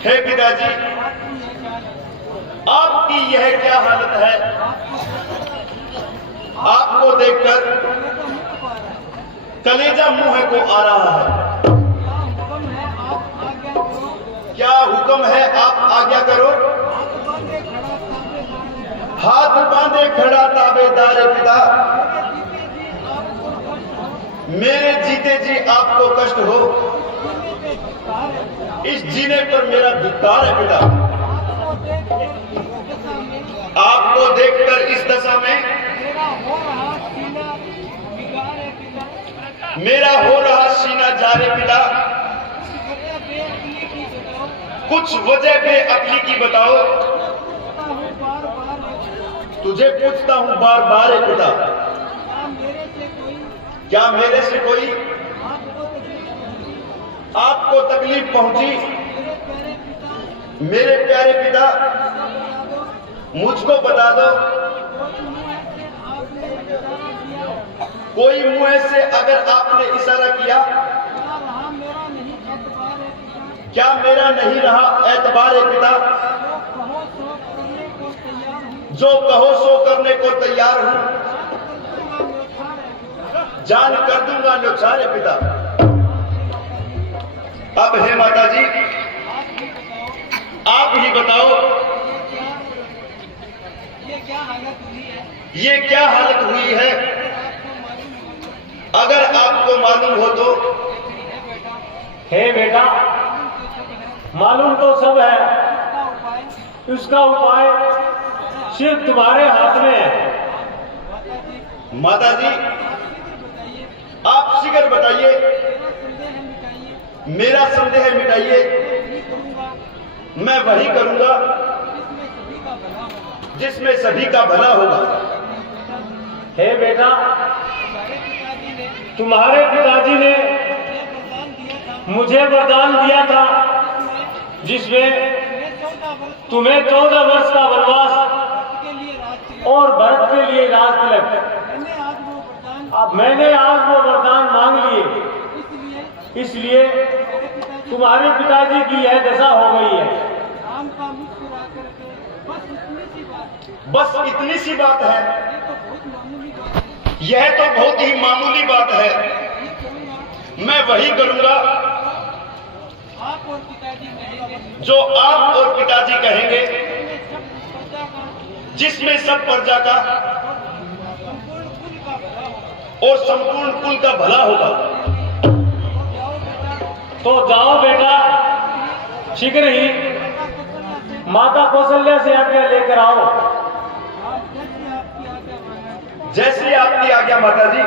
हे पिताजी, आपकी यह क्या हालत है? आपको देखकर कलेजा मुंह को आ रहा है। क्या हुक्म है? आप आज्ञा करो। हाथ बांधे खड़ा ताबेदार पिता, मेरे जीते जी आपको कष्ट हो, इस जीने पर मेरा धिक्कार है पिता। आपको देखकर इस दशा में मेरा हो रहा सीना जारे पिता, कुछ वजह बेअक्ली की बताओ। तुझे पूछता हूं बार बार है पिता, क्या मेरे से कोई आपको तकलीफ पहुंची? मेरे प्यारे पिता, मुझको बता दो। कोई मुंह से अगर आपने इशारा किया, क्या मेरा नहीं रहा एतबार है पिता? जो कहो सो करने को तैयार हूं, जान कर दूंगा न्यौछारे पिता। अब हे माता जी, आप ही बताओ, ये क्या हालत हुई है? अगर आपको मालूम हो तो। हे बेटा, मालूम तो सब है, उसका उपाय सिर्फ तुम्हारे हाथ में है। माता जी, आप शीघ्र बताइए, मेरा संदेह मिटाइए। मैं वही करूंगा जिसमें सभी का भला होगा। हे बेटा, तुम्हारे पिताजी ने मुझे वरदान दिया था, जिसमें तुम्हें 14 वर्ष का वनवास और भरत के लिए राज तिलक। अब मैंने आज वो वरदान मांग लिए, इसलिए तुम्हारे पिताजी की यह दशा हो गई है। बस इतनी सी बात है। यह तो बहुत ही मामूली बात है। मैं वही करूंगा जो आप और पिताजी कहेंगे, जिसमें सब प्रजा का और संपूर्ण कुल का भला होगा। तो जाओ बेटा, शीघ्र ही माता कौशल्या से आज्ञा लेकर आओ। जैसी आपकी आज्ञा माता जी।